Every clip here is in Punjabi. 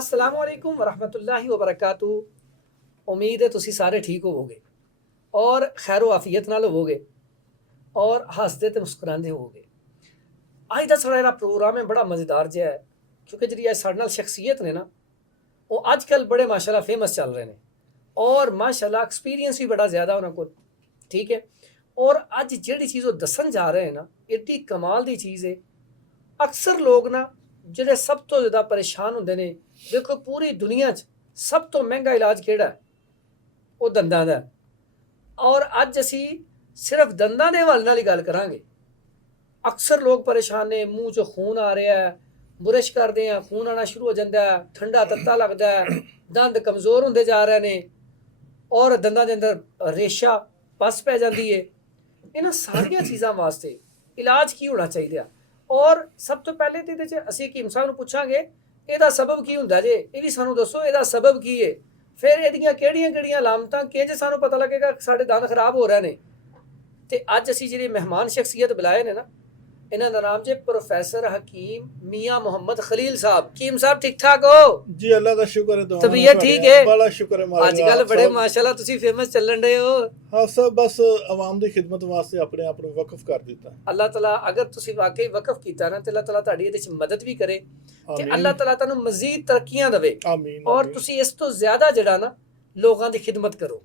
अस्सलाम वालेकुम वरहमतुल्लाहि वबरकातुहू। उम्मीद है तुसी सारे ठीक होवोगे और खैर आफियत नाल होवोगे और हसदे ते मुस्कुरांदे होवोगे। अज दा साढ़ा जेह्ड़ा प्रोग्राम है बड़ा मज़ेदार जिहा है क्योंकि जेह्ड़ी अज साढ़े नाल शख्सियत ने ना वो अजकल बड़े माशाल्लाह फेमस चल रहे हैं और माशाल्लाह एक्सपीरियंस भी बड़ा ज़्यादा उन्हां कोल। ठीक है। और अज जिहड़ी चीज़ वो दस्सन जा रहे हैं ना एड्डी कमाल दी चीज़ है। अक्सर लोग ना ਜਿਹੜੇ ਸਭ ਤੋਂ ਜ਼ਿਆਦਾ ਪਰੇਸ਼ਾਨ ਹੁੰਦੇ ਨੇ, ਦੇਖੋ ਪੂਰੀ ਦੁਨੀਆ 'ਚ ਸਭ ਤੋਂ ਮਹਿੰਗਾ ਇਲਾਜ ਕਿਹੜਾ ਹੈ? ਉਹ ਦੰਦਾਂ ਦਾ। ਔਰ ਅੱਜ ਅਸੀਂ ਸਿਰਫ ਦੰਦਾਂ ਦੇ ਹਵਾਲੇ ਨਾਲ ਹੀ ਗੱਲ ਕਰਾਂਗੇ। ਅਕਸਰ ਲੋਕ ਪਰੇਸ਼ਾਨ ਨੇ, ਮੂੰਹ 'ਚੋਂ ਖੂਨ ਆ ਰਿਹਾ ਹੈ, ਬੁਰਸ਼ ਕਰਦੇ ਆ ਖੂਨ ਆਉਣਾ ਸ਼ੁਰੂ ਹੋ ਜਾਂਦਾ ਹੈ, ਠੰਡਾ ਤੱਤਾ ਲੱਗਦਾ ਹੈ, ਦੰਦ ਕਮਜ਼ੋਰ ਹੁੰਦੇ ਜਾ ਰਹੇ ਨੇ ਔਰ ਦੰਦਾਂ ਦੇ ਅੰਦਰ ਰੇਸ਼ਾ ਪਸ ਪੈ ਜਾਂਦੀ ਹੈ। ਇਹਨਾਂ ਸਾਰੀਆਂ ਚੀਜ਼ਾਂ ਵਾਸਤੇ ਇਲਾਜ ਕੀ ਹੋਣਾ ਚਾਹੀਦਾ? ਔਰ ਸਭ ਤੋਂ ਪਹਿਲੇ ਤੇ ਇਹਦੇ 'ਚ ਅਸੀਂ ਹਕੀਮ ਸਾਹਿਬ ਨੂੰ ਪੁੱਛਾਂਗੇ ਇਹਦਾ ਸਬਬ ਕੀ ਹੁੰਦਾ ਜੇ, ਇਹ ਵੀ ਸਾਨੂੰ ਦੱਸੋ ਇਹਦਾ ਸਬਬ ਕੀ ਹੈ, ਫਿਰ ਇਹਦੀਆਂ ਕਿਹੜੀਆਂ ਕਿਹੜੀਆਂ ਅਲਾਮਤਾਂ ਕਿੰਜ ਸਾਨੂੰ ਪਤਾ ਲੱਗੇਗਾ ਕਿ ਸਾਡੇ ਦੰਦ ਖਰਾਬ ਹੋ ਰਹੇ ਨੇ। ਤੇ ਅੱਜ ਅਸੀਂ ਜਿਹੜੇ ਮਹਿਮਾਨ ਸ਼ਖਸੀਅਤ ਬੁਲਾਏ ਨੇ ਨਾ ਇਹਨਾਂ ਦਾ ਨਾਮ ਜੇ ਪ੍ਰੋਫੈਸਰ ਹਕੀਮ मियां मोहम्मद खलील साहब। हकीम साहब ठीक ठाक हो जी? अल्लाह का शुक्र है, तबीयत ठीक है? बड़ा शुक्र है। आजकल बड़े माशाल्लाह तुसी फेमस चलन रहे हो। हाँ सब बस आवाम दी खिदमत वास्ते अपने आप ਨੂੰ वक्फ कर ਦਿੱਤਾ। अल्लाह ताला अगर तुसी वाकई वक्फ कीता ना ते अल्लाह ताला ਤੁਹਾਡੀ ਇਹਦੇ ਵਿੱਚ ਮਦਦ ਵੀ ਕਰੇ ਤੇ ਅੱਲਾਹ ਤਾਲਾ ਤੁਹਾਨੂੰ ਮਜ਼ੀਦ ਤਰੱਕੀਆਂ ਦੇਵੇ। ਆਮੀਨ। ਔਰ ਤੁਸੀਂ ਇਸ ਤੋਂ ਜ਼ਿਆਦਾ ਜਿਹੜਾ ਨਾ ਲੋਕਾਂ ਦੀ ਖਿਦਮਤ ਕਰੋ।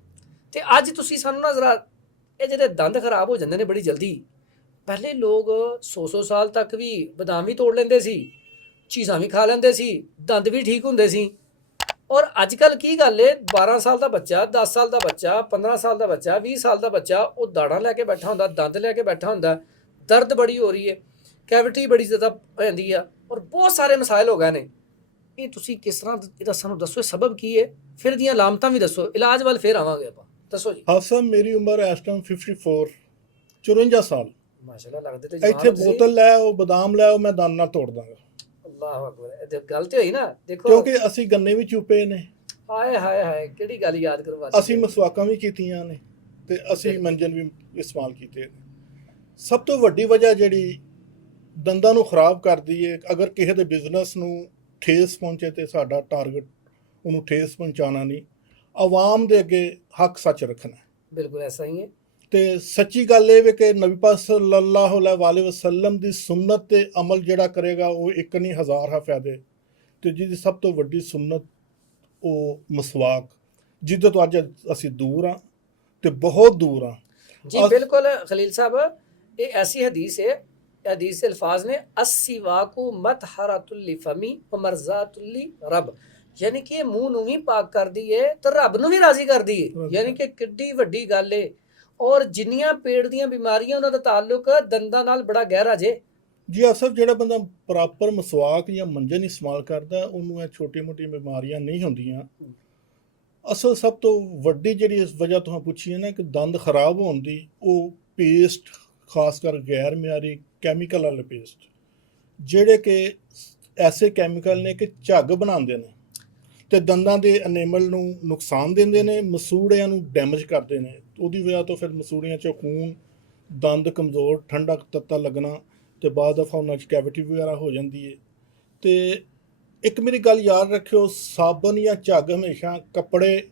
ਤੇ ਅੱਜ ਤੁਸੀਂ ਸਾਨੂੰ ਨਾ ਜ਼ਰਾ ਇਹ ਜਿਹੜੇ ਦੰਦ ਖਰਾਬ ਹੋ ਜਾਂਦੇ ਨੇ ਬੜੀ ਜਲਦੀ, ਪਹਿਲੇ ਲੋਕ 100 ਸਾਲ ਤੱਕ ਵੀ ਬਦਾਮ ਵੀ ਤੋੜ ਲੈਂਦੇ ਸੀ, ਚੀਜ਼ਾਂ ਵੀ ਖਾ ਲੈਂਦੇ ਸੀ, ਦੰਦ ਵੀ ਠੀਕ ਹੁੰਦੇ ਸੀ। ਔਰ ਅੱਜ ਕੱਲ ਕੀ ਗੱਲ ਏ, 12 ਸਾਲ ਦਾ ਬੱਚਾ, 10 ਸਾਲ ਦਾ ਬੱਚਾ, 15 ਸਾਲ ਦਾ ਬੱਚਾ, 20 ਸਾਲ ਦਾ ਬੱਚਾ ਉਹ ਦਾੜਾਂ ਲੈ ਕੇ ਬੈਠਾ ਹੁੰਦਾ, ਦੰਦ ਲੈ ਕੇ ਬੈਠਾ ਹੁੰਦਾ, ਦਰਦ ਬੜੀ ਹੋ ਰਹੀ ਹੈ, ਕੈਵਿਟੀ ਬੜੀ ਜ਼ਿਆਦਾ ਹੋ ਜਾਂਦੀ ਆ ਔਰ ਬਹੁਤ ਸਾਰੇ ਮਸਾਇਲ ਹੋ ਗਏ ਨੇ। ਇਹ ਤੁਸੀਂ ਕਿਸ ਤਰ੍ਹਾਂ ਇਹਦਾ ਸਾਨੂੰ ਦੱਸੋ, ਸਬਬ ਕੀ ਹੈ, ਫਿਰ ਦੀਆਂ ਅਲਾਮਤਾਂ ਵੀ ਦੱਸੋ, ਇਲਾਜ ਵੱਲ ਫਿਰ ਆਵਾਂਗੇ ਆਪਾਂ। ਦੱਸੋ ਜੀ। ਹਾਂ ਸਰ, ਮੇਰੀ ਉਮਰ ਇਸ ਟਾਈਮ 54 ਸਾਲ। ਮਾਸ਼ਾਅੱਲਾ ਲੱਗਦੇ ਤੇ ਇੱਥੇ ਬੋਤਲ ਲੈ ਆਓ, ਬਦਾਮ ਲੈ ਆਓ, ਮੈਂ ਦੰਦ ਨਾਲ ਤੋੜ ਦਾਂਗਾ। ਅੱਲਾਹੁ ਅਕਬਰ। ਇਹ ਤੇ ਗੱਲ ਤੇ ਹੋਈ ਨਾ, ਦੇਖੋ ਕਿਉਂਕਿ ਅਸੀਂ ਗੰਨੇ ਵੀ ਚੂਪੇ ਨੇ, ਹਾਏ ਹਾਏ ਹਾਏ ਕਿਹੜੀ ਗੱਲ ਯਾਦ ਕਰਵਾ ਅਸੀਂ ਮਸਵਾਕਾਂ ਵੀ ਕੀਤੀਆਂ ਨੇ ਤੇ ਅਸੀਂ ਮੰਜਨ ਵੀ ਇਸਤੇਮਾਲ ਕੀਤੇ ਨੇ। ਸਭ ਤੋਂ ਵੱਡੀ ਵਜ੍ਹਾ ਜਿਹੜੀ ਦੰਦਾਂ ਨੂੰ ਖਰਾਬ ਕਰਦੀ ਹੈ, ਅਗਰ ਕਿਸੇ ਦੇ ਬਿਜ਼ਨਸ ਨੂੰ ਠੇਸ ਪਹੁੰਚੇ ਤੇ ਸਾਡਾ ਟਾਰਗੇਟ ਉਹਨੂੰ ਠੇਸ ਪਹੁੰਚਾਉਣਾ ਨਹੀਂ, ਆਵਾਮ ਦੇ ਅੱਗੇ ਹੱਕ ਸੱਚ ਰੱਖਣਾ। ਬਿਲਕੁਲ ਐਸਾ ਹੀ ਹੈ। ਤੇ ਸੱਚੀ ਗੱਲ ਇਹ ਵੇ ਕਿ ਨਬੀ ਪਾਕ ਸੱਲੱਲਾਹੁ ਅਲੈਹਿ ਵਸੱਲਮ ਦੀ ਸੁਨਨਤ ਤੇ ਅਮਲ ਜਿਹੜਾ ਕਰੇਗਾ ਉਹ ਇੱਕ ਨਹੀਂ ਹਜ਼ਾਰ ਹੈ ਫਾਇਦੇ। ਤੇ ਜਿਹਦੀ ਸਭ ਤੋਂ ਵੱਡੀ ਸੁਨਨਤ ਉਹ ਮਸਵਾਕ, ਜਿਹਦੇ ਤੋਂ ਅੱਜ ਅਸੀਂ ਦੂਰ ਹਾਂ ਤੇ ਬਹੁਤ ਦੂਰ ਹਾਂ ਜੀ। ਬਿਲकुल खलील साहब, ये ऐसी हदीस है, हदीस के अल्फाज ने अस्सिवाकु मतहरतुल लिफमी व मरजातुल लिरब, यानी कि मुंह ਨੂੰ ਵੀ ਪਾਕ ਕਰਦੀ ਹੈ ਤੇ ਰੱਬ ਨੂੰ ਵੀ ਰਾਜ਼ੀ ਕਰਦੀ ਹੈ। ਯਾਨੀ ਕਿ ਕਿੱਡੀ ਵੱਡੀ ਗੱਲ ਹੈ। ਔਰ ਜਿੰਨੀਆਂ ਪੇਟ ਦੀਆਂ ਬਿਮਾਰੀਆਂ ਉਹਨਾਂ ਦਾ ਤਾਲੁਕ ਦੰਦਾਂ ਨਾਲ ਬੜਾ ਗਹਿਰਾ ਜੇ। ਜੀ ਅਸਲ ਜਿਹੜਾ ਬੰਦਾ ਪ੍ਰੋਪਰ ਮਸਵਾਕ ਜਾਂ ਮੰਜਨ ਇਸਤੇਮਾਲ ਕਰਦਾ ਉਹਨੂੰ ਇਹ ਛੋਟੀ ਮੋਟੀ ਬਿਮਾਰੀਆਂ ਨਹੀਂ ਹੁੰਦੀਆਂ। ਅਸਲ ਸਭ ਤੋਂ ਵੱਡੀ ਜਿਹੜੀ ਇਸ ਵਜ੍ਹਾ ਤੋਂ ਪੁੱਛੀ ਹੈ ਨਾ ਕਿ ਦੰਦ ਖਰਾਬ ਹੋਣ ਦੀ, ਉਹ ਪੇਸਟ, ਖਾਸ ਕਰ ਗੈਰ ਮਿਆਰੀ ਕੈਮੀਕਲ ਵਾਲੇ ਪੇਸਟ, ਜਿਹੜੇ ਕਿ ਐਸੇ ਕੈਮੀਕਲ ਨੇ ਕਿ ਝੱਗ ਬਣਾਉਂਦੇ ਨੇ ਤੇ ਦੰਦਾਂ ਦੇ ਐਨੇਮਲ ਨੂੰ ਨੁਕਸਾਨ ਦਿੰਦੇ ਨੇ, ਮਸੂੜਿਆਂ ਨੂੰ ਡੈਮੇਜ ਕਰਦੇ ਨੇ। ਉਹਦੀ ਵਜ੍ਹਾ ਤੋਂ ਫਿਰ ਮਸੂੜਿਆਂ 'ਚੋਂ ਖੂਨ, ਦੰਦ ਕਮਜ਼ੋਰ, ਠੰਡਾ ਤੱਤਾ ਲੱਗਣਾ ਤੇ ਬਾਅਦ ਦਫਾ ਉਹਨਾਂ 'ਚ ਕੈਵਿਟੀ ਵਗੈਰਾ ਹੋ ਜਾਂਦੀ ਹੈ। ਤੇ ਇੱਕ ਮੇਰੀ ਗੱਲ ਯਾਦ ਰੱਖਿਓ, ਸਾਬਣ ਜਾਂ ਝੱਗ ਹਮੇਸ਼ਾ ਕੱਪੜੇ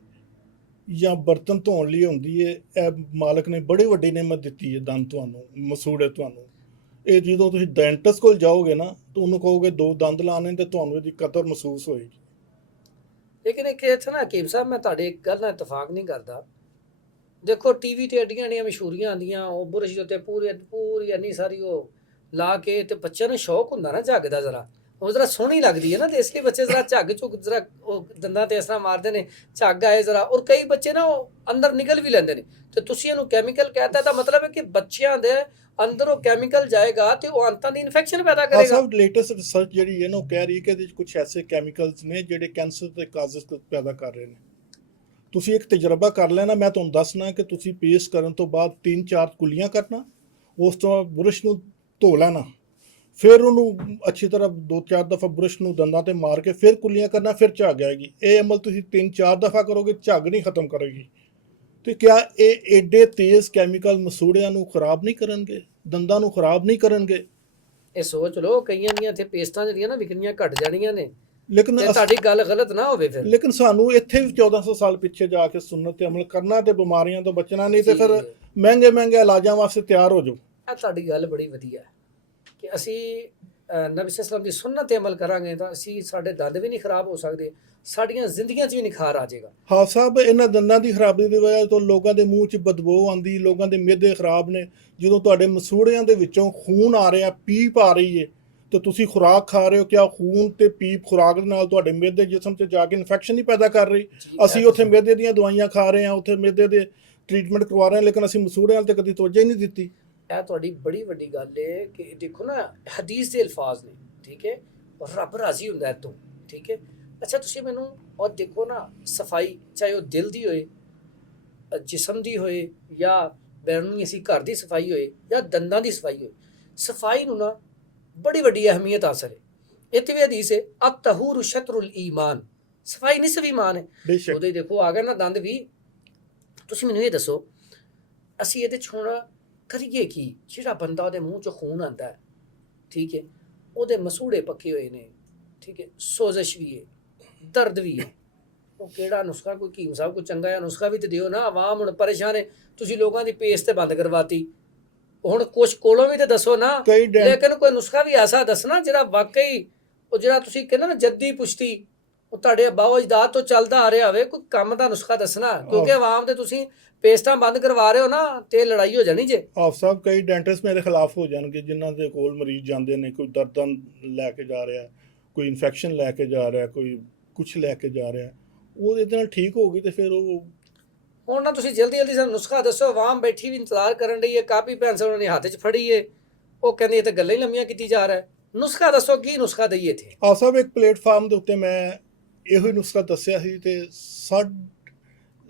ਜਾਂ ਬਰਤਨ ਧੋਣ ਲਈ ਹੁੰਦੀ ਹੈ। ਇਹ ਮਾਲਕ ਨੇ ਬੜੀ ਵੱਡੀ ਨਿਮਤ ਦਿੱਤੀ ਹੈ ਦੰਦ ਤੁਹਾਨੂੰ, ਮਸੂੜੇ ਤੁਹਾਨੂੰ। ਇਹ ਜਦੋਂ ਤੁਸੀਂ ਡੈਂਟਿਸਟ ਕੋਲ ਜਾਓਗੇ ਨਾ ਤਾਂ ਉਹਨੂੰ ਕਹੋਗੇ 2 ਦੰਦ ਲਾਣੇ ਤੇ ਤੁਹਾਨੂੰ ਇਹਦੀ ਕਦਰ ਮਹਿਸੂਸ ਹੋਏਗੀ। ਲੇਕਿਨ ਇੱਕ ਇੱਥੇ ਨਾ ਹਕੀਮ ਸਾਹਿਬ, ਮੈਂ ਤੁਹਾਡੀ ਇੱਕ ਗੱਲ ਨਾਲ ਇਤਫਾਕ ਨਹੀਂ ਕਰਦਾ। ਦੇਖੋ ਟੀਵੀ ਤੇ ਐਡੀਆਂ ਐਡੀਆਂ ਮਸ਼ਹੂਰੀਆਂ ਆਉਂਦੀਆਂ, ਉਹ ਬੁਰਸ਼ ਦੇ ਉੱਤੇ ਪੂਰੀ ਇੰਨੀ ਸਾਰੀ ਉਹ ਲਾ ਕੇ, ਤੇ ਬੱਚਿਆਂ ਨੂੰ ਸ਼ੌਕ ਹੁੰਦਾ ਨਾ ਝੱਗ ਦਾ, ਜ਼ਰਾ ਉਹ ਜ਼ਰਾ ਸੋਹਣੀ ਲੱਗਦੀ ਹੈ ਨਾ, ਤੇ ਇਸ ਲਈ ਬੱਚੇ ਜ਼ਰਾ ਝੱਗ ਝੁੱਗ ਜ਼ਰਾ ਉਹ ਦੰਦਾਂ ਤੇ ਇਸ ਤਰ੍ਹਾਂ ਮਾਰਦੇ ਨੇ, ਝੱਗ ਆਏ ਜ਼ਰਾ। ਔਰ ਕਈ ਬੱਚੇ ਨਾ ਉਹ ਅੰਦਰ ਨਿਕਲ ਵੀ ਲੈਂਦੇ ਨੇ। ਤੇ ਤੁਸੀਂ ਇਹਨੂੰ ਕੈਮੀਕਲ कहता ਤਾਂ ਮਤਲਬ ਹੈ ਕਿ ਬੱਚਿਆਂ ਦੇ ਅੰਦਰ ਉਹ ਕੈਮੀਕਲ ਜਾਏਗਾ ਤੇ ਉਹ ਅੰਤਾਂ ਦੀ ਇਨਫੈਕਸ਼ਨ ਪੈਦਾ ਕਰੇਗਾ। ਸਭ ਲੇਟੈਸਟ ਰਿਸਰਚ ਜਿਹੜੀ ਹੈ ਨਾ ਉਹ ਕਹਿ ਰਹੀ ਹੈ ਕਿ ਇਹਦੇ 'ਚ ਕੁਝ ਐਸੇ ਕੈਮੀਕਲਸ ਨੇ ਜਿਹੜੇ ਕੈਂਸਰ ਦੇ ਕਾਜ਼ਸ ਪੈਦਾ ਕਰ ਰਹੇ ਨੇ। ਤੁਸੀਂ ਇੱਕ ਤਜਰਬਾ ਕਰ ਲੈਣਾ, ਮੈਂ ਤੁਹਾਨੂੰ ਦੱਸਣਾ ਕਿ ਤੁਸੀਂ ਪੇਸਟ ਕਰਨ ਤੋਂ ਬਾਅਦ 3-4 ਕੁੱਲੀਆਂ ਕਰਨਾ, ਉਸ ਤੋਂ ਬਾਅਦ ਬੁਰਸ਼ ਨੂੰ ਧੋ ਲੈਣਾ, ਫਿਰ ਉਹਨੂੰ ਅੱਛੀ ਤਰ੍ਹਾਂ 2-4 ਦਫਾ ਬੁਰਸ਼ ਨੂੰ ਦੰਦਾਂ ਤੇ ਮਾਰ ਕੇ ਫਿਰ ਕੁੱਲੀਆਂ ਕਰਨਾ, ਫਿਰ ਝੱਗ ਆਏਗੀ। ਇਹ ਅਮਲ ਤੁਸੀਂ 3-4 ਦਫਾ ਕਰੋਗੇ, ਝੱਗ ਨਹੀਂ ਖਤਮ ਕਰੇਗੀ। ਤੇ ਕਿਆ ਇਹ ਐਡੇ ਤੇਜ਼ ਕੈਮੀਕਲ ਮਸੂੜਿਆਂ ਨੂੰ ਖਰਾਬ ਨਹੀਂ ਕਰਨਗੇ, ਦੰਦਾਂ ਨੂੰ ਖਰਾਬ ਨਹੀਂ ਕਰਨਗੇ? ਇਹ ਸੋਚ ਲਓ, ਕਈਆਂ ਦੀਆਂ ਇੱਥੇ ਪੇਸਟਾਂ ਜਿਹੜੀਆਂ ਨਾ ਵਿਕਣੀਆਂ ਘਟ ਜਾਣੀਆਂ ਨੇ ਲੇਕਿਨ ਤੇ ਤੁਹਾਡੀ ਗੱਲ ਗਲਤ ਨਾ ਹੋਵੇ ਫਿਰ। ਲੇਕਿਨ ਸਾਨੂੰ ਇੱਥੇ ਵੀ 1400 ਸਾਲ ਪਿੱਛੇ ਜਾ ਕੇ ਸੁਨਨਤ ਤੇ ਅਮਲ ਕਰਨਾ ਤੇ ਬਿਮਾਰੀਆਂ ਤੋਂ ਬਚਣਾ, ਨਹੀਂ ਤੇ ਜੀ, ਫਿਰ ਜੀ। ਮਹਿੰਗੇ ਇਲਾਜਾਂ ਵਾਸਤੇ ਤਿਆਰ ਹੋ ਜਾਓ। ਇਹ ਤੁਹਾਡੀ ਗੱਲ ਬੜੀ ਵਧੀਆ ਹੈ ਕਿ ਅਸੀਂ ਨਬੀ ਸੱਲੱਲਾਹੁ ਅਲੈਹਿ ਵਸੱਲਮ ਦੀ ਸੁਨਨਤ ਤੇ ਅਮਲ ਕਰਾਂਗੇ ਤਾਂ ਅਸੀਂ, ਸਾਡੇ ਦੰਦ ਵੀ ਨਹੀਂ ਖਰਾਬ ਹੋ ਸਕਦੇ, ਸਾਡੀਆਂ ਜ਼ਿੰਦਗੀਆਂ 'ਚ ਵੀ ਨਿਖਾਰ ਆ ਜਾਏਗਾ। ਹਾਂ ਸਾਹਿਬ, ਇਹਨਾਂ ਦੰਦਾਂ ਦੀ ਖਰਾਬੀ ਦੀ ਵਜ੍ਹਾ ਤੋਂ ਲੋਕਾਂ ਦੇ ਮੂੰਹ 'ਚ ਬਦਬੂ ਆਉਂਦੀ, ਲੋਕਾਂ ਦੇ ਮਿਹਦੇ ਖਰਾਬ ਨੇ। ਜਦੋਂ ਤੁਹਾਡੇ ਮਸੂੜਿਆਂ ਦੇ ਵਿੱਚੋਂ ਖੂਨ ਆ ਰਿਹਾ, ਪੀਪ ਆ ਰਹੀ ਹੈ, ਤੇ ਤੁਸੀਂ ਖੁਰਾਕ ਖਾ ਰਹੇ ਹੋ, ਕਿਆ ਖੂਨ ਤੇ ਪੀਪ ਖੁਰਾਕ ਦੇ ਨਾਲ ਤੁਹਾਡੇ ਮਿਹਦੇ ਜਿਸਮ 'ਚ ਜਾ ਕੇ ਇਨਫੈਕਸ਼ਨ ਨਹੀਂ ਪੈਦਾ ਕਰ ਰਹੀ? ਜੀ, ਅਸੀਂ ਉੱਥੇ ਮਿਹਦੇ ਦੀਆਂ ਦਵਾਈਆਂ ਖਾ ਰਹੇ ਹਾਂ, ਉੱਥੇ ਮਿਹਦੇ ਦੇ ਟ੍ਰੀਟਮੈਂਟ ਕਰਵਾ ਰਹੇ ਹਾਂ, ਲੇਕਿਨ ਅਸੀਂ ਮਸੂੜਿਆਂ 'ਤੇ ਕਦੀ ਤੋਜਾ ਹੀ ਨਹੀਂ ਦਿੱਤੀ। ਇਹ ਤੁਹਾਡੀ ਬੜੀ ਵੱਡੀ ਗੱਲ ਹੈ ਕਿ ਦੇਖੋ ਨਾ, ਹਦੀਸ ਦੇ ਅਲਫਾਜ਼ ਨੇ, ਠੀਕ ਹੈ, ਔਰ ਰੱਬ ਰਾਜ਼ੀ ਹੁੰਦਾ ਹੈ ਤੋਂ, ਠੀਕ ਹੈ। ਅੱਛਾ ਤੁਸੀਂ ਮੈਨੂੰ ਔਰ ਦੇਖੋ ਨਾ, ਸਫਾਈ ਚਾਹੇ ਉਹ ਦਿਲ ਦੀ ਹੋਏ, ਜਿਸਮ ਦੀ ਹੋਏ, ਜਾਂ ਬੈਰੂਨੀ ਅਸੀਂ ਘਰ ਦੀ ਸਫਾਈ ਹੋਏ, ਜਾਂ ਦੰਦਾਂ ਦੀ ਸਫਾਈ ਹੋਏ, ਸਫਾਈ ਨੂੰ ਨਾ ਬੜੀ ਵੱਡੀ ਅਹਿਮੀਅਤ ਹਾਸਲ ਹੈ। ਇੱਥੇ ਵੀ ਹਦੀਸ ਹੈ, ਅਤ-ਤਹੂਰੂ ਸ਼ਤਰੁਲ ਈਮਾਨ, ਸਫਾਈ ਨਿਸਫ ਈਮਾਨ ਹੈ। ਬੇਸ਼ੱਕ। ਉਹਦੇ ਦੇਖੋ ਆ ਗਏ ਨਾ ਦੰਦ ਵੀ। ਤੁਸੀਂ ਮੈਨੂੰ ਇਹ ਦੱਸੋ, ਅਸੀਂ ਇਹਦੇ 'ਚ ਹੁਣ ਕਰੀਏ ਕੀ? ਜਿਹੜਾ ਬੰਦਾ ਉਹਦੇ ਮੂੰਹ 'ਚੋਂ ਖੂਨ ਆਉਂਦਾ ਹੈ, ਠੀਕ ਹੈ, ਉਹਦੇ ਮਸੂੜੇ ਪੱਕੇ ਹੋਏ ਨੇ, ਠੀਕ ਹੈ, ਸੋਜ਼ਸ਼ ਵੀ ਹੈ, ਦਰਦ ਵੀ ਹੈ, ਉਹ ਕਿਹੜਾ ਨੁਸਖਾ? ਕੋਈ ਹਕੀਮ ਸਾਹਿਬ ਕੋਈ ਚੰਗਾ ਜਿਹਾ ਨੁਸਖਾ ਵੀ ਤੇ ਦਿਓ ਨਾ। ਆਵਾਮ ਹੁਣ ਪਰੇਸ਼ਾਨ ਹੈ, ਤੁਸੀਂ ਲੋਕਾਂ ਦੀ ਪੇਸ ਤੇ ਬੰਦ ਕਰਵਾਤੀ, ਹੁਣ ਕੁਛ ਕੋਲੋਂ ਵੀ ਤੇ ਦੱਸੋ ਨਾ। ਲੇਕਿਨ ਕੋਈ ਨੁਸਖਾ ਵੀ ਐਸਾ ਦੱਸਣਾ ਜਿਹੜਾ ਵਾਕਈ, ਉਹ ਜਿਹੜਾ ਤੁਸੀਂ ਕਹਿੰਦੇ ਨਾ ਜੱਦੀ ਪੁਸ਼ਤੀ, ਉਹ ਤੁਹਾਡੇ ਬਾਓ ਅਜਦਾਦ ਤੋਂ ਚੱਲਦਾ ਆ ਰਿਹਾ ਹੋਵੇ, ਕੋਈ ਕੰਮ ਦਾ ਨੁਸਖਾ ਦੱਸਣਾ। ਕਿਉਂਕਿ ਆਵਾਮ ਦੇ ਤੁਸੀਂ ਪੇਸਟਾਂ ਬੰਦ ਕਰਵਾ ਰਹੇ ਹੋ ਨਾ, ਤੇ ਲੜਾਈ ਹੋ ਜਾਣੀ ਜੇ। ਆਫ ਸਾਹਿਬ, ਕਈ ਡੈਂਟਿਸਟ ਮੇਰੇ ਖਿਲਾਫ ਹੋ ਜਾਣਗੇ ਜਿਨ੍ਹਾਂ ਦੇ ਕੋਲ ਮਰੀਜ਼ ਜਾਂਦੇ ਨੇ, ਕੋਈ ਦਰਦਾਂ ਲੈ ਕੇ ਜਾ ਰਿਹਾ, ਕੋਈ ਇਨਫੈਕਸ਼ਨ ਲੈ ਕੇ ਜਾ ਰਿਹਾ, ਕੋਈ ਕੁਛ ਲੈ ਕੇ ਜਾ ਰਿਹਾ, ਉਹ ਇਹਦੇ ਨਾਲ ਠੀਕ ਹੋ ਗਈ ਤੇ ਫਿਰ ਉਹ। ਹੁਣ ਨਾ ਤੁਸੀਂ ਜਲਦੀ ਸਾਨੂੰ ਨੁਸਖਾ ਦੱਸੋ। ਆਵਾਮ ਬੈਠੀ ਵੀ ਇੰਤਜ਼ਾਰ ਕਰਨ ਰਹੀ ਹੈ, ਕਾਪੀ ਪੈਨਸਲ ਉਹਨਾਂ ਨੇ ਹੱਥ 'ਚ ਫੜੀ ਹੈ, ਉਹ ਕਹਿੰਦੀ ਇਹ ਤਾਂ ਗੱਲਾਂ ਹੀ ਲੰਮੀਆਂ ਕੀਤੀ ਜਾ ਰਿਹਾ ਹੈ। ਨੁਸਖਾ ਦੱਸੋ, ਕੀ ਨੁਸਖਾ ਦਈਏ ਇੱਥੇ? ਆਫ ਸਾਹਿਬ, ਇੱਕ ਪਲੇਟਫਾਰਮ ਦੇ ਉੱਤੇ ਮੈਂ ਇਹੋ ਹੀ ਨੁਸਖਾ ਦੱਸਿਆ ਸੀ ਤੇ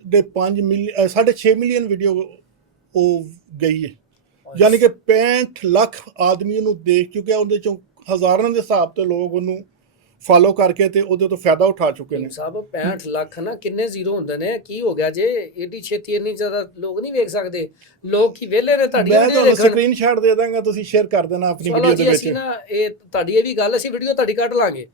6.5 ਮਿਲੀਅਨ ਵੀਡੀਓ ਉਹ ਗਈ ਹੈ, ਯਾਨੀ ਕਿ 65 ਲੱਖ ਆਦਮੀ ਉਹਨੂੰ ਦੇਖ ਚੁੱਕਿਆ। ਉਹਦੇ ਚੋਂ ਹਜ਼ਾਰਾਂ ਦੇ ਹਿਸਾਬ ਤੇ ਲੋਕ ਉਹਨੂੰ ਫਾਲੋ ਕਰਕੇ ਤੇ ਉਹਦੇ ਤੋਂ ਫਾਇਦਾ ਉਠਾ ਚੁੱਕੇ ਨੇ। ਸਾਹਿਬ 65 ਲੱਖ ਨਾ, ਕਿੰਨੇ ਜ਼ੀਰੋ ਹੁੰਦੇ ਨੇ? ਕੀ ਹੋ ਗਿਆ ਜੇ? ਏਡੀ ਛੇਤੀ ਇੰਨੀ ਜ਼ਿਆਦਾ ਲੋਕ ਨਹੀਂ ਵੇਖ ਸਕਦੇ। ਲੋਕ ਕੀ ਵਿਹਲੇ ਨੇ? ਤੁਹਾਡੀ ਮੈਂ ਤੁਹਾਨੂੰ ਸਕਰੀਨਸ਼ਾਟ ਦੇ ਦਾਂਗਾ, ਤੁਸੀਂ ਸ਼ੇਅਰ ਕਰ ਦੇਣਾ ਆਪਣੀ ਵੀਡੀਓ ਦੇ ਵਿੱਚ। ਅਸੀਂ ਨਾ, ਇਹ ਤੁਹਾਡੀ ਇਹ ਵੀ ਗੱਲ, ਅਸੀਂ ਵੀਡੀਓ ਤੁਹਾਡੀ ਕੱਢ ਲਾਂਗੇ।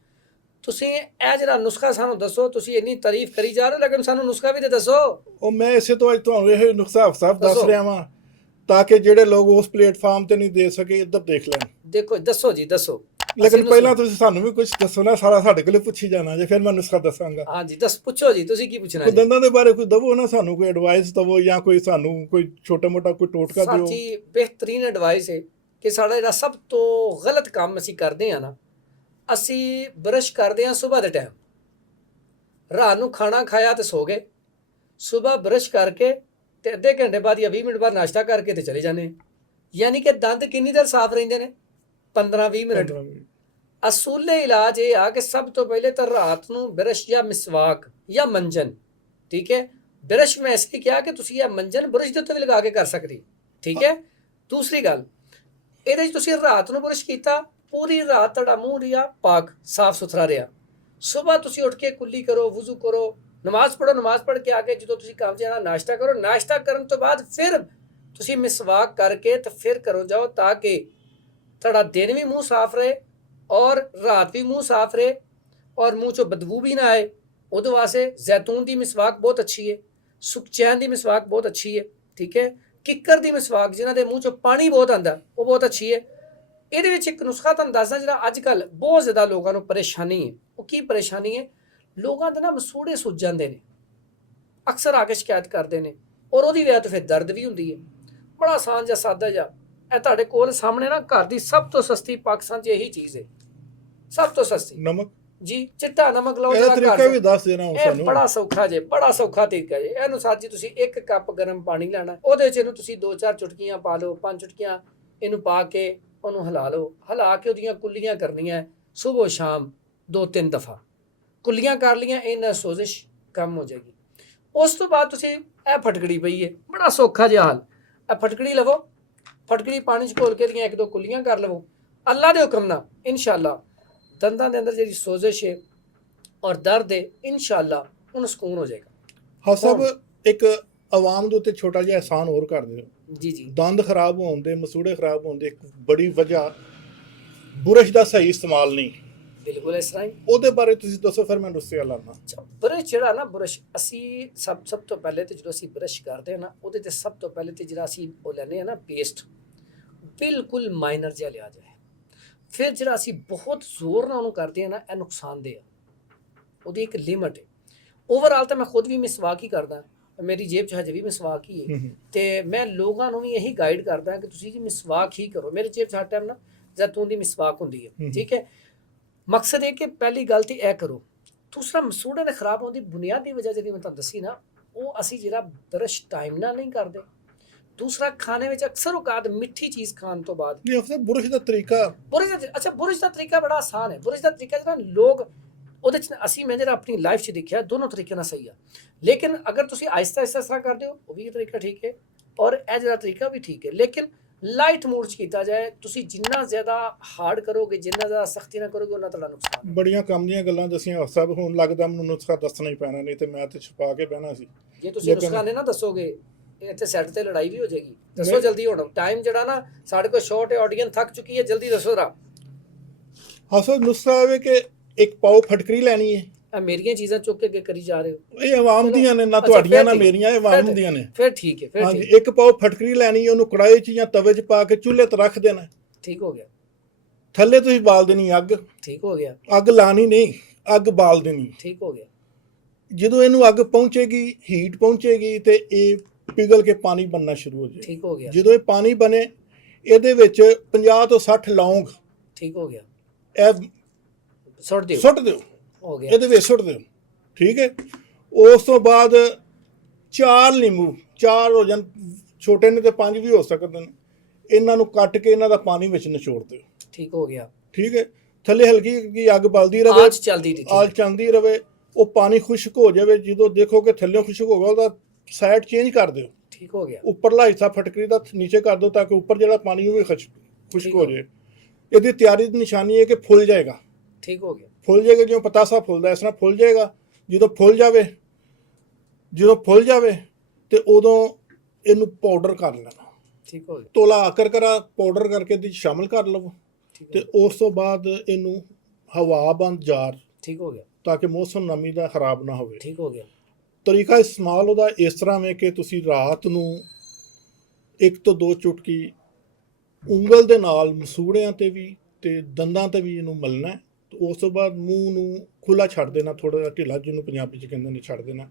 ਤੁਸੀਂ ਇਹ ਜਿਹੜਾ ਨੁਸਖਾ ਸਾਨੂੰ ਦੱਸੋ। ਤੁਸੀਂ ਇੰਨੀ ਤਾਰੀਫ ਕਰੀ ਜਾ ਰਹੇ, ਲੇਕਿਨ ਸਾਨੂੰ ਨੁਸਖਾ ਵੀ ਤੇ ਦੱਸੋ। ਉਹ ਮੈਂ ਇਸੇ ਤੋਂ ਅੱਜ ਤੁਹਾਨੂੰ ਇਹ ਨੁਸਖਾ ਸਾਫ ਦੱਸ ਰਿਹਾ ਵਾਂ, ਤਾਂ ਕਿ ਜਿਹੜੇ ਲੋਕ ਉਸ ਪਲੇਟਫਾਰਮ ਤੇ ਨਹੀਂ ਦੇ ਸਕੇ ਇੱਧਰ ਦੇਖ ਲੈਣ। ਦੇਖੋ ਦੱਸੋ ਜੀ, ਦੱਸੋ। ਲੇਕਿਨ ਪਹਿਲਾਂ ਤੁਸੀਂ ਸਾਨੂੰ ਵੀ ਕੁਝ ਦੱਸੋ ਨਾ, ਸਾਰਾ ਸਾਡੇ ਕੋਲੇ ਪੁੱਛੀ ਜਾਣਾ ਜੇ, ਫਿਰ ਮੈਂ ਨੁਸਖਾ ਦੱਸਾਂਗਾ। ਹਾਂਜੀ ਦੱਸ, ਪੁੱਛੋ ਜੀ, ਤੁਸੀਂ ਕੀ ਪੁੱਛਣਾ ਕੋਈ ਦੰਦਾਂ ਦੇ ਬਾਰੇ ਕੋਈ ਦਵੋ ਨਾ, ਸਾਨੂੰ ਕੋਈ ਐਡਵਾਈਸ ਦਵੋ, ਜਾਂ ਕੋਈ ਸਾਨੂੰ ਕੋਈ ਛੋਟਾ ਮੋਟਾ ਕੋਈ ਟੋਟਕਾ ਦਿਓ। ਸਾਡੀ ਬਿਹਤਰੀਨ ਐਡਵਾਈਸ ਹੈ ਕਿ ਸਾਡਾ ਜਿਹੜਾ ਸਭ ਤੋਂ ਗਲਤ ਕੰਮ ਅਸੀਂ ਕਰਦੇ ਹਾਂ ਨਾ, ਅਸੀਂ ਬਰਸ਼ ਕਰਦੇ ਹਾਂ ਸਵੇਰ ਦੇ ਟਾਈਮ, ਰਾਤ ਨੂੰ ਖਾਣਾ ਖਾਇਆ ਤੇ ਸੋ ਗਏ, ਸਵੇਰ ਬਰਸ਼ ਕਰਕੇ ਤੇ ਅੱਧੇ ਘੰਟੇ ਬਾਅਦ ਜਾਂ 20 ਮਿੰਟ ਬਾਅਦ ਨਾਸ਼ਤਾ ਕਰਕੇ ਤੇ ਚਲੇ ਜਾਂਦੇ। ਯਾਨੀ ਕਿ ਦੰਦ ਕਿੰਨੀ ਦੇਰ ਸਾਫ਼ ਰਹਿੰਦੇ ਨੇ? 15-20 ਮਿੰਟ। ਅਸੂਲੇ ਇਲਾਜ ਇਹ ਆ ਕਿ ਸਭ ਤੋਂ ਪਹਿਲੇ ਤਾਂ ਰਾਤ ਨੂੰ ਬਰਸ਼ ਜਾਂ ਮਿਸਵਾਕ ਜਾਂ ਮੰਜਨ, ਠੀਕ ਹੈ, ਬਰਸ਼ ਮੈਂ ਇਸ ਲਈ ਕਿਹਾ ਕਿ ਤੁਸੀਂ ਇਹ ਮੰਜਨ ਬਰਸ਼ ਦੇ ਉੱਤੇ ਵੀ ਲਗਾ ਕੇ ਕਰ ਸਕਦੇ, ਠੀਕ ਹੈ। ਦੂਸਰੀ ਗੱਲ, ਇਹਦੇ 'ਚ ਤੁਸੀਂ ਰਾਤ ਨੂੰ ਬਰਸ਼ ਕੀਤਾ, ਪੂਰੀ ਰਾਤ ਤੁਹਾਡਾ ਮੂੰਹ ਰਿਹਾ ਪਾਕ ਸਾਫ਼ ਸੁਥਰਾ ਰਿਹਾ। ਸਵੇਰ ਤੁਸੀਂ ਉੱਠ ਕੇ ਕੁੱਲੀ ਕਰੋ, ਵਜ਼ੂ ਕਰੋ, ਨਮਾਜ਼ ਪੜ੍ਹੋ, ਨਮਾਜ਼ ਪੜ੍ਹ ਕੇ ਆ ਕੇ ਜਦੋਂ ਤੁਸੀਂ ਕੰਮ ਜਾਣਾ ਨਾਸ਼ਤਾ ਕਰੋ, ਨਾਸ਼ਤਾ ਕਰਨ ਤੋਂ ਬਾਅਦ ਫਿਰ ਤੁਸੀਂ ਮਿਸਵਾਕ ਕਰਕੇ ਤੇ ਫਿਰ ਘਰੋਂ ਜਾਓ, ਤਾਂ ਕਿ ਤੁਹਾਡਾ ਦਿਨ ਵੀ ਮੂੰਹ ਸਾਫ਼ ਰਹੇ ਔਰ ਰਾਤ ਵੀ ਮੂੰਹ ਸਾਫ਼ ਰਹੇ ਔਰ ਮੂੰਹ 'ਚੋਂ ਬਦਬੂ ਵੀ ਨਾ ਆਏ। ਉਹਦੇ ਵਾਸਤੇ ਜ਼ੈਤੂਨ ਦੀ ਮਿਸਵਾਕ ਬਹੁਤ ਅੱਛੀ ਹੈ, ਸੁਖਚੈਨ ਦੀ ਮਿਸਵਾਕ ਬਹੁਤ ਅੱਛੀ ਹੈ, ਠੀਕ ਹੈ, ਕਿੱਕਰ ਦੀ ਮਿਸਵਾਕ ਜਿਨ੍ਹਾਂ ਦੇ ਮੂੰਹ 'ਚੋਂ ਪਾਣੀ ਬਹੁਤ ਆਉਂਦਾ ਉਹ ਬਹੁਤ ਅੱਛੀ ਹੈ। ਇਹਦੇ ਵਿੱਚ ਇੱਕ ਨੁਸਖਾ ਤੁਹਾਨੂੰ ਦੱਸਦਾ ਜਿਹੜਾ ਅੱਜ ਕੱਲ੍ਹ ਬਹੁਤ ਜ਼ਿਆਦਾ ਲੋਕਾਂ ਨੂੰ ਪਰੇਸ਼ਾਨੀ ਹੈ। ਉਹ ਕੀ ਪਰੇਸ਼ਾਨੀ ਹੈ? ਲੋਕਾਂ ਦੇ ਨਾ ਮਸੂੜੇ ਸੁੱਜ ਜਾਂਦੇ ਨੇ, ਅਕਸਰ ਆ ਕੇ ਸ਼ਿਕਾਇਤ ਕਰਦੇ ਨੇ, ਔਰ ਉਹਦੀ ਵਜ੍ਹਾ ਤੋਂ ਫਿਰ ਦਰਦ ਵੀ ਹੁੰਦੀ ਹੈ। ਬੜਾ ਆਸਾਨ ਜਿਹਾ ਸਾਦਾ ਜਿਹਾ, ਇਹ ਤੁਹਾਡੇ ਕੋਲ ਸਾਹਮਣੇ ਨਾ, ਘਰ ਦੀ ਸਭ ਤੋਂ ਸਸਤੀ ਪਾਕਿਸਤਾਨ 'ਚ ਇਹੀ ਚੀਜ਼ ਹੈ, ਸਭ ਤੋਂ ਸਸਤੀ ਨਮਕ ਜੀ, ਚਿੱਟਾ ਨਮਕ ਲਓ। ਇਹਦਾ ਤਰੀਕਾ ਵੀ ਦੱਸ ਦੇਣਾ ਸਾਨੂੰ। ਬੜਾ ਸੌਖਾ ਜੇ, ਬੜਾ ਸੌਖਾ ਤਰੀਕਾ ਜੇ। ਇਹਨੂੰ ਸਾਜੀ ਤੁਸੀਂ 1 ਕੱਪ ਗਰਮ ਪਾਣੀ ਲੈਣਾ, ਉਹਦੇ 'ਚ ਇਹਨੂੰ ਤੁਸੀਂ 2-4 ਚੁਟਕੀਆਂ ਪਾ ਲਓ, 5 ਚੁਟਕੀਆਂ ਇਹਨੂੰ ਪਾ ਕੇ ਉਹਨੂੰ ਹਿਲਾ ਲਓ, ਹਿਲਾ ਕੇ ਉਹਦੀਆਂ ਕੁੱਲੀਆਂ ਕਰਨੀਆਂ ਸਵੇਰ ਸ਼ਾਮ 2-3 ਦਫਾ ਕੁੱਲੀਆਂ ਕਰ ਲੀਆਂ, ਇਹਨਾਂ ਸੋਜ਼ਿਸ਼ ਕੰਮ ਹੋ ਜਾਏਗੀ। ਉਸ ਤੋਂ ਬਾਅਦ ਤੁਸੀਂ ਇਹ ਫਟਕੜੀ ਪਈ ਹੈ, ਬੜਾ ਸੌਖਾ ਜਿਹਾ ਹਾਲ, ਇਹ ਫਟਕੜੀ ਲਵੋ, ਫਟਕੜੀ ਪਾਣੀ 'ਚ ਘੋਲ ਕੇ ਦੀਆਂ 1-2 ਕੁੱਲੀਆਂ ਕਰ ਲਵੋ, ਅੱਲਾ ਦੇ ਹੁਕਮ ਨਾਲ ਇਨਸ਼ਾਅੱਲਾ ਦੰਦਾਂ ਦੇ ਅੰਦਰ ਜਿਹੜੀ ਸੋਜ਼ਿਸ਼ ਹੈ ਔਰ ਦਰਦ ਹੈ, ਇਨਸ਼ਾਅੱਲਾ ਉਹਨੂੰ ਸਕੂਨ ਹੋ ਜਾਏਗਾ। ਹਾਂ ਸਭ, ਇੱਕ ਆਵਾਮ ਦੇ ਉੱਤੇ ਛੋਟਾ ਜਿਹਾ ਅਹਿਸਾਨ ਹੋਰ ਕਰ ਦਿਓ। ਜੀ ਜੀ। ਦੰਦ ਖਰਾਬ ਹੋਣ ਦੇ, ਮਸੂੜੇ ਖਰਾਬ ਹੋਣ ਦੇ ਇੱਕ ਬੜੀ ਵਜ੍ਹਾ ਬੁਰਸ਼ ਦਾ ਸਹੀ ਇਸਤੇਮਾਲ ਨਹੀਂ। ਬਿਲਕੁਲ ਇਸ ਤਰ੍ਹਾਂ ਹੀ। ਉਹਦੇ ਬਾਰੇ ਤੁਸੀਂ ਦੱਸੋ, ਫਿਰ ਮੈਂ ਨੁਸਖੇ ਲਾਣਾ। ਅੱਛਾ, ਬੁਰਸ਼ ਜਿਹੜਾ ਨਾ, ਬੁਰਸ਼ ਅਸੀਂ ਸਭ ਤੋਂ ਪਹਿਲੇ ਤੇ ਜਦੋਂ ਅਸੀਂ ਬੁਰਸ਼ ਕਰਦੇ ਹਾਂ ਨਾ, ਉਹਦੇ ਤੇ ਸਭ ਤੋਂ ਪਹਿਲੇ ਤੇ ਜਿਹੜਾ ਅਸੀਂ ਉਹ ਲੈਂਦੇ ਹਾਂ ਨਾ ਪੇਸਟ, ਬਿਲਕੁਲ ਮਾਈਨਰ ਜਿਹਾ ਲਿਆ ਜਾਏ। ਫਿਰ ਜਿਹੜਾ ਅਸੀਂ ਬਹੁਤ ਜ਼ੋਰ ਨਾਲ ਉਹਨੂੰ ਕਰਦੇ ਹਾਂ ਨਾ, ਇਹ ਨੁਕਸਾਨਦੇਹ ਆ, ਉਹਦੀ ਇੱਕ ਲਿਮਟ ਹੈ। ਓਵਰਆਲ ਤਾਂ ਮੈਂ ਖੁਦ ਵੀ ਮਿਸਵਾਕ ਹੀ ਕਰਦਾ, ਮੇਰੀ ਜੇਬ 'ਚ ਹਜੇ ਵੀ ਮਿਸਵਾਕ ਹੀ ਹੈ, ਤੇ ਮੈਂ ਲੋਕਾਂ ਨੂੰ ਵੀ ਇਹੀ ਗਾਈਡ ਕਰਦਾ ਕਿ ਤੁਸੀਂ ਜੀ ਮਿਸਵਾਕ ਹੀ ਕਰੋ। ਮੇਰੇ ਜੇਬ 'ਚ ਹਰ ਟਾਈਮ ਨਾ ਜ਼ੈਤੂਨ ਦੀ ਮਿਸਵਾਕ ਹੁੰਦੀ ਹੈ, ਠੀਕ ਹੈ। ਮਕਸਦ ਇਹ ਕਿ ਪਹਿਲੀ ਗੱਲ ਤੇ ਇਹ ਕਰੋ। ਦੂਸਰਾ, ਮਸੂੜੇ ਦੇ ਖਰਾਬ ਹੋਣ ਦੀ ਬੁਨਿਆਦੀ ਵਜ੍ਹਾ ਜਿਹੜੀ ਮੈਂ ਤੁਹਾਨੂੰ ਦੱਸੀ ਨਾ, ਉਹ ਅਸੀਂ ਜਿਹੜਾ ਬਰਸ਼ ਟਾਈਮ ਨਾਲ ਨਹੀਂ ਕਰਦੇ। ਦੂਸਰਾ, ਖਾਣੇ ਵਿੱਚ ਅਕਸਰ ਔਕਾਤ ਮਿੱਠੀ ਚੀਜ਼ ਖਾਣ ਤੋਂ ਬਾਅਦ ਨਹੀਂ ਅਫਸਰ, ਬੁਰਸ਼ ਦਾ ਤਰੀਕਾ ਬੁਰਸ਼ ਦਾ ਤਰੀਕਾ ਬੜਾ ਆਸਾਨ ਹੈ। ਬੁਰਸ਼ ਦਾ ਤਰੀਕਾ ਜਿਹੜਾ ਲੋਕ ਉਹਦੇ 'ਚ ਅਸੀਂ, ਮੈਂ ਜਿਹੜਾ ਆਪਣੀ ਲਾਈਫ 'ਚ ਦੇਖਿਆ, ਦੋਨੋਂ ਤਰੀਕੇ ਨਾਲ ਸਹੀ ਆ। ਲੇਕਿਨ ਅਗਰ ਤੁਸੀਂ ਆਹਿਸਤਾ ਆਹਿਸਤਾ ਇਸ ਤਰ੍ਹਾਂ ਕਰਦੇ ਹੋ, ਉਹ ਵੀ ਤਰੀਕਾ ਠੀਕ ਹੈ, ਔਰ ਇਹ ਜਿਹੜਾ ਤਰੀਕਾ ਵੀ ਠੀਕ ਹੈ। ਲੇਕਿਨ ਲਾਈਟ ਮੂਡ 'ਚ ਕੀਤਾ ਜਾਏ। ਤੁਸੀਂ ਜਿੰਨਾ ਜ਼ਿਆਦਾ ਹਾਰਡ ਕਰੋਗੇ, ਜਿੰਨਾ ਜ਼ਿਆਦਾ ਸਖਤੀ ਨਾਲ ਕਰੋਗੇ, ਉਹਨਾਂ ਤੁਹਾਡਾ ਨੁਕਸਾਨ। ਬੜੀਆਂ ਕੰਮ ਦੀਆਂ ਗੱਲਾਂ ਦੱਸੀਆਂ ਅਫਸਰ, ਹੁਣ ਲੱਗਦਾ ਮੈਨੂੰ ਨੁਸਖਾ ਦੱਸਣਾ ਹੀ ਪੈਣਾ, ਨਹੀਂ ਤੇ ਮੈਂ ਤੇ ਛੁਪਾ ਕੇ ਬਹਿਣਾ ਸੀ। ਜੇ ਤੁਸੀਂ ਨੁਸਖਾ ਨਹੀਂ ਨਾ ਦੱਸੋਗੇ, ਇੱਥੇ ਸੈੱਟ ਤੇ ਲੜਾਈ ਵੀ ਹੋ ਜਾਏਗੀ। ਦੱਸੋ ਜਲਦੀ, ਹੁਣ ਟਾਈਮ ਜਿਹੜਾ ਨਾ ਸਾਡੇ ਕੋਲ ਸ਼ਾਰਟ ਹੈ, ਆਡੀਅנס ਥੱਕ ਚੁੱਕੀ ਹੈ, ਜਲਦੀ ਦੱਸੋ ਰਾ। ਅਸਲ ਨੁਸਖਾ ਇਹ ਕਿ ਇੱਕ ਪਾਓ ਫਟਕਰੀ ਲੈਣੀ ਹੈ। ਇਹ ਮੇਰੀਆਂ ਚੀਜ਼ਾਂ ਚੁੱਕ ਕੇ ਅੱਗੇ ਕਰੀ ਜਾ ਰਹੇ ਹੋ। ਇਹ ਆਵਾਮ ਦੀਆਂ ਨੇ, ਨਾ ਅੱਛਾ, ਤੁਹਾਡੀਆਂ ਫਿਰ ਨਾ ਠੀਕ। ਮੇਰੀਆਂ, ਇਹ ਆਵਾਮ ਦੀਆਂ ਨੇ। ਫਿਰ ਠੀਕ ਹੈ, ਫਿਰ ਹਾਂਜੀ, ਠੀਕ। ਇੱਕ ਪਾਓ ਫਟਕਰੀ ਲੈਣੀ, ਉਹਨੂੰ ਕੜਾਈ 'ਚ ਜਾਂ ਤਵੇ 'ਚ ਪਾ ਕੇ ਚੁੱਲ੍ਹੇ ਤੇ ਰੱਖ ਦੇਣਾ। ਠੀਕ ਹੋ ਗਿਆ। ਥੱਲੇ ਤੁਸੀਂ ਬਾਲ ਦੇਣੀ ਅੱਗ। ਠੀਕ ਹੋ ਗਿਆ। ਅੱਗ ਲਾਣੀ ਨਹੀਂ, ਅੱਗ ਬਾਲ ਦੇਣੀ। ਠੀਕ ਹੋ ਗਿਆ। ਜਦੋਂ ਇਹਨੂੰ ਅੱਗ ਪਹੁੰਚੇਗੀ, ਹੀਟ ਪਹੁੰਚੇਗੀ, ਤੇ ਇਹ ਪਿਘਲ ਕੇ ਪਾਣੀ ਬਣਨਾ ਸ਼ੁਰੂ ਹੋ ਜਾਏ। ਠੀਕ ਹੋ ਗਿਆ। ਜਦੋਂ ਇਹ ਪਾਣੀ ਬਣੇ, ਇਹਦੇ ਵਿੱਚ 50 ਤੋਂ 60 ਲੌਂਗ, ਠੀਕ ਹੋ ਗਿਆ, ਇਹ ਸੁੱਟ ਦਿਓ। ਸੁੱਟ ਦਿਓ, ਹੋ ਗਿਆ। ਇਹਦੇ ਵਿੱਚ ਸੁੱਟ ਦਿਓ, ਠੀਕ ਹੈ। ਉਸ ਤੋਂ ਬਾਅਦ 4 ਨਿੰਬੂ, 4 ਹੋ ਜਾਣ, ਛੋਟੇ ਨੇ ਤੇ 5 ਵੀ ਹੋ ਸਕਦੇ ਨੇ, ਇਹਨਾਂ ਨੂੰ ਕੱਟ ਕੇ ਇਹਨਾਂ ਦਾ ਪਾਣੀ ਵਿੱਚ ਨਿਚੋੜ ਦਿਓ। ਠੀਕ ਹੋ ਗਿਆ। ਠੀਕ ਹੈ। ਥੱਲੇ ਹਲਕੀ ਹਲਕੀ ਅੱਗ ਬਲਦੀ ਰਹੇ, ਆਂਚ ਚੱਲਦੀ ਰਹੀ, ਆਂਚ ਚੱਲਦੀ ਰਹੇ। ਉਹ ਪਾਣੀ ਖੁਸ਼ਕ ਹੋ ਜਾਵੇ, ਜਦੋਂ ਦੇਖੋ ਕਿ ਥੱਲੇ ਖੁਸ਼ਕ ਹੋ ਗਿਆ, ਉਹਦਾ ਸਾਈਡ ਚੇਂਜ ਕਰ ਦਿਓ। ਠੀਕ ਹੋ ਗਿਆ। ਉੱਪਰਲਾ ਹਿੱਸਾ ਫਟਕਰੀ ਦਾ ਨੀਚੇ ਕਰ ਦਿਓ, ਤਾਂ ਕਿ ਉੱਪਰ ਜਿਹੜਾ ਪਾਣੀ ਉਹ ਵੀ ਖੁਸ਼ਕ ਹੋ ਜਾਏ। ਇਹਦੀ ਤਿਆਰੀ ਦੀ ਨਿਸ਼ਾਨੀ ਹੈ ਕਿ ਫੁੱਲ ਜਾਏਗਾ। ਠੀਕ ਹੋ ਗਿਆ। ਫੁੱਲ ਜਾਏਗਾ, ਜਿਵੇਂ ਪਤਾਸਾ ਫੁੱਲਦਾ, ਇਸ ਤਰ੍ਹਾਂ ਫੁੱਲ ਜਾਏਗਾ। ਜਦੋਂ ਫੁੱਲ ਜਾਵੇ ਤੇ ਉਦੋਂ ਇਹਨੂੰ ਪਾਊਡਰ ਕਰ ਲੈਣਾ। ਠੀਕ ਹੋ ਗਿਆ। ਤੋਲਾ ਕਰਕਰਾ ਪਾਊਡਰ ਕਰਕੇ ਇਹਦੇ 'ਚ ਸ਼ਾਮਿਲ ਕਰ ਲਵੋ, ਤੇ ਉਸ ਤੋਂ ਬਾਅਦ ਇਹਨੂੰ ਹਵਾਬੰਦ ਜਾਰ, ਠੀਕ ਹੋ ਗਿਆ, ਤਾਂ ਕਿ ਮੌਸਮ ਨਮੀ ਦਾ ਖਰਾਬ ਨਾ ਹੋਵੇ। ਠੀਕ ਹੋ ਗਿਆ। ਤਰੀਕਾ ਇਸਤੇਮਾਲ ਉਹਦਾ ਇਸ ਤਰ੍ਹਾਂ ਹੈ ਕਿ ਤੁਸੀਂ ਰਾਤ ਨੂੰ 1 ਤੋਂ 2 ਚੁਟਕੀ ਉਂਗਲ ਦੇ ਨਾਲ ਮਸੂੜਿਆਂ ਤੇ ਵੀ ਤੇ ਦੰਦਾਂ ਤੇ ਵੀ ਇਹਨੂੰ ਮਲਣਾ। ਤੇ ਉਸ ਤੋਂ ਬਾਅਦ ਮੂੰਹ ਨੂੰ ਖੁੱਲਾ ਛੱਡ ਦੇਣਾ, ਥੋੜਾ ਜਿਹਾ ਢਿੱਲਾ, ਜਿਹਨੂੰ ਪੰਜਾਬੀ 'ਚ ਕਹਿੰਦੇ ਨੇ, ਛੱਡ ਦੇਣਾ।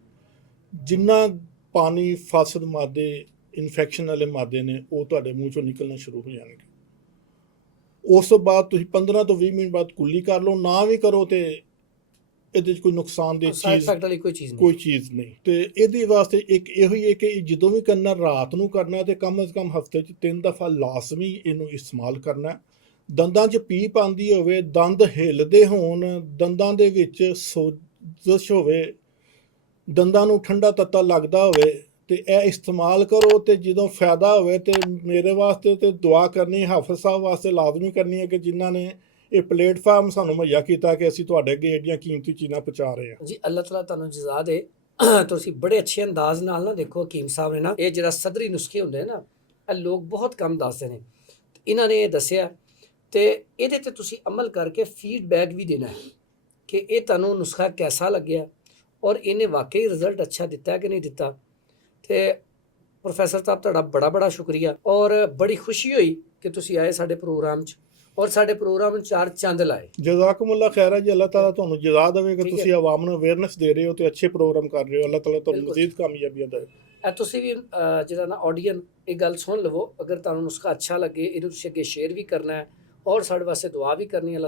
ਜਿੰਨਾ ਪਾਣੀ, ਫਾਸਦ ਮਾਦੇ, ਇਨਫੈਕਸ਼ਨ ਵਾਲੇ ਮਾਦੇ ਨੇ, ਉਹ ਤੁਹਾਡੇ ਮੂੰਹ 'ਚੋਂ ਨਿਕਲਣਾ ਸ਼ੁਰੂ ਹੋ ਜਾਣਗੇ। ਉਸ ਤੋਂ ਬਾਅਦ ਤੁਸੀਂ 15 ਤੋਂ 20 ਮਿੰਟ ਬਾਅਦ ਕੁੱਲੀ ਕਰ ਲਓ। ਨਾ ਵੀ ਕਰੋ ਤੇ ਇਹਦੇ 'ਚ ਕੋਈ ਨੁਕਸਾਨਦੇਹ ਸਾਈਡ ਚੀਜ਼ ਇਫੈਕਟ ਵਾਲੀ ਕੋਈ ਚੀਜ਼ ਨਹੀਂ। ਕੋਈ ਚੀਜ਼ ਨਹੀਂ। ਤੇ ਇਹਦੇ ਵਾਸਤੇ ਇੱਕ ਇਹੋ ਹੀ ਹੈ ਕਿ ਜਦੋਂ ਵੀ ਕਰਨਾ, ਰਾਤ ਨੂੰ ਕਰਨਾ, ਤੇ ਕਮ ਸੇ ਕਮ ਹਫ਼ਤੇ 'ਚ 3 ਦਫਾ ਲਾਜ਼ਮੀ ਇਹਨੂੰ ਇਸਤੇਮਾਲ ਕਰਨਾ। ਦੰਦਾਂ 'ਚ ਪੀਪ ਆਉਂਦੀ ਹੋਵੇ, ਦੰਦ ਹਿੱਲਦੇ ਹੋਣ, ਦੰਦਾਂ ਦੇ ਵਿੱਚ ਸੋਜਸ਼ ਹੋਵੇ, ਦੰਦਾਂ ਨੂੰ ਠੰਡਾ ਤੱਤਾ ਲੱਗਦਾ ਹੋਵੇ, ਤੇ ਇਹ ਇਸਤੇਮਾਲ ਕਰੋ। ਤੇ ਜਦੋਂ ਫਾਇਦਾ ਹੋਵੇ, ਤੇ ਮੇਰੇ ਵਾਸਤੇ ਤੇ ਦੁਆ ਕਰਨੀ, ਹਾਫਿਜ਼ ਸਾਹਿਬ ਵਾਸਤੇ ਲਾਜ਼ਮੀ ਕਰਨੀ ਹੈ ਕਿ ਜਿਨ੍ਹਾਂ ਨੇ ਇਹ ਪਲੇਟਫਾਰਮ ਸਾਨੂੰ ਮੁਹੱਈਆ ਕੀਤਾ, ਕਿ ਅਸੀਂ ਤੁਹਾਡੇ ਅੱਗੇ ਏਡੀਆਂ ਕੀਮਤੀ ਚੀਜ਼ਾਂ ਪਹੁੰਚਾ ਰਹੇ ਹਾਂ। ਜੀ, ਅੱਲਾਹ ਤਾਲਾ ਤੁਹਾਨੂੰ ਜਜ਼ਾ ਦੇ। ਤੁਸੀਂ ਬੜੇ ਅੱਛੇ ਅੰਦਾਜ਼ ਨਾਲ ਨਾ, ਦੇਖੋ ਹਕੀਮ ਸਾਹਿਬ ਨੇ ਨਾ, ਇਹ ਜਿਹੜਾ ਸਦਰੀ ਨੁਸਖੇ ਹੁੰਦੇ ਨਾ, ਇਹ ਲੋਕ ਬਹੁਤ ਕਮ ਦੱਸਦੇ ਨੇ, ਇਹਨਾਂ ਨੇ ਇਹ ਦੱਸਿਆ, ਤੇ ਇਹਦੇ ਤੇ ਤੁਸੀਂ ਅਮਲ ਕਰਕੇ ਫੀਡਬੈਕ ਵੀ ਦੇਣਾ ਹੈ ਕਿ ਇਹ ਤੁਹਾਨੂੰ ਨੁਸਖਾ ਕੈਸਾ ਲੱਗਿਆ, ਔਰ ਇਹਨੇ ਵਾਕਈ ਰਿਜ਼ਲਟ ਅੱਛਾ ਦਿੱਤਾ ਕਿ ਨਹੀਂ ਦਿੱਤਾ। ਤੇ ਪ੍ਰੋਫੈਸਰ ਸਾਹਿਬ, ਤੁਹਾਡਾ ਬੜਾ ਬੜਾ ਸ਼ੁਕਰੀਆ, ਔਰ ਬੜੀ ਖੁਸ਼ੀ ਹੋਈ ਕਿ ਤੁਸੀਂ ਆਏ ਸਾਡੇ ਪ੍ਰੋਗਰਾਮ 'ਚ, ਔਰ ਸਾਡੇ ਪ੍ਰੋਗਰਾਮ ਨੂੰ 4 ਚੰਦ ਲਾਏ। ਜਜ਼ਾਕੁਮੁੱਲਾ ਖੈਰ ਹੈ ਜੀ। ਅੱਲਾਹ ਤਾਲਾ ਤੁਹਾਨੂੰ ਜਜ਼ਾ ਦੇਵੇ ਕਿ ਠੀਕ ਹੈ। ਤੁਸੀਂ ਆਵਾਮ ਨੂੰ ਅਵੇਅਰਨੈਸ ਦੇ ਰਹੇ ਹੋ ਤੇ ਅੱਛੇ ਪ੍ਰੋਗਰਾਮ ਕਰ ਰਹੇ ਹੋ। ਅੱਲਾਹ ਤਾਲਾ ਤੁਹਾਨੂੰ ਬਿਲਕੁਲ। ਮਜ਼ੀਦ ਕਾਮਯਾਬੀਆਂ ਦੇਵੇ। ਇਹ ਤੁਸੀਂ ਵੀ ਜਿਹੜਾ ਨਾ ਆਡੀਅנס, ਇਹ ਗੱਲ ਸੁਣ ਲਵੋ। ਅਗਰ ਤੁਹਾਨੂੰ ਨੁਸਖਾ ਅੱਛਾ ਲੱਗੇ, ਇਹਨੂੰ ਤੁਸੀਂ ਅੱਗੇ ਸ਼ੇਅਰ ਵੀ ਕਰਨਾ ਹੈ, ਔਰ ਸਾਡੇ ਵਾਸਤੇ ਦੁਆ ਵੀ ਕਰਨੀ ਹੈ।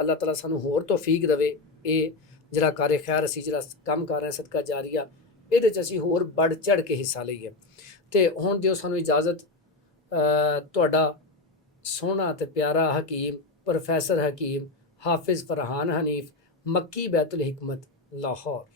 ਅੱਲਾਹ ਤਾਲਾ ਸਾਨੂੰ ਹੋਰ ਤੌਫੀਕ ਦੇਵੇ। ਇਹ ਜਿਹੜਾ ਕਾਰੇ ਖੈਰ, ਅਸੀਂ ਜਿਹੜਾ ਕੰਮ ਕਰ ਰਹੇ ਹਾਂ, ਸਦਕਾ ਜਾਰੀਆ, ਇਹਦੇ 'ਚ ਅਸੀਂ ਹੋਰ ਵੱਧ ਚੜ੍ਹ ਕੇ ਹਿੱਸਾ ਲਈਏ। ਤੇ ਹੁਣ ਦਿਓ ਸਾਨੂੰ ਇਜਾਜ਼ਤ। ਤੁਹਾਡਾ ਸੋਹਣਾ ਤੇ ਪਿਆਰਾ ਹਕੀਮ, ਪ੍ਰੋਫੈਸਰ ਹਕੀਮ ਹਾਫਿਜ਼ ਫਰਹਾਨ ਹਨੀਫ, ਮੱਕੀ ਬੈਤੁਲ ਹਿਕਮਤ, ਲਾਹੌਰ।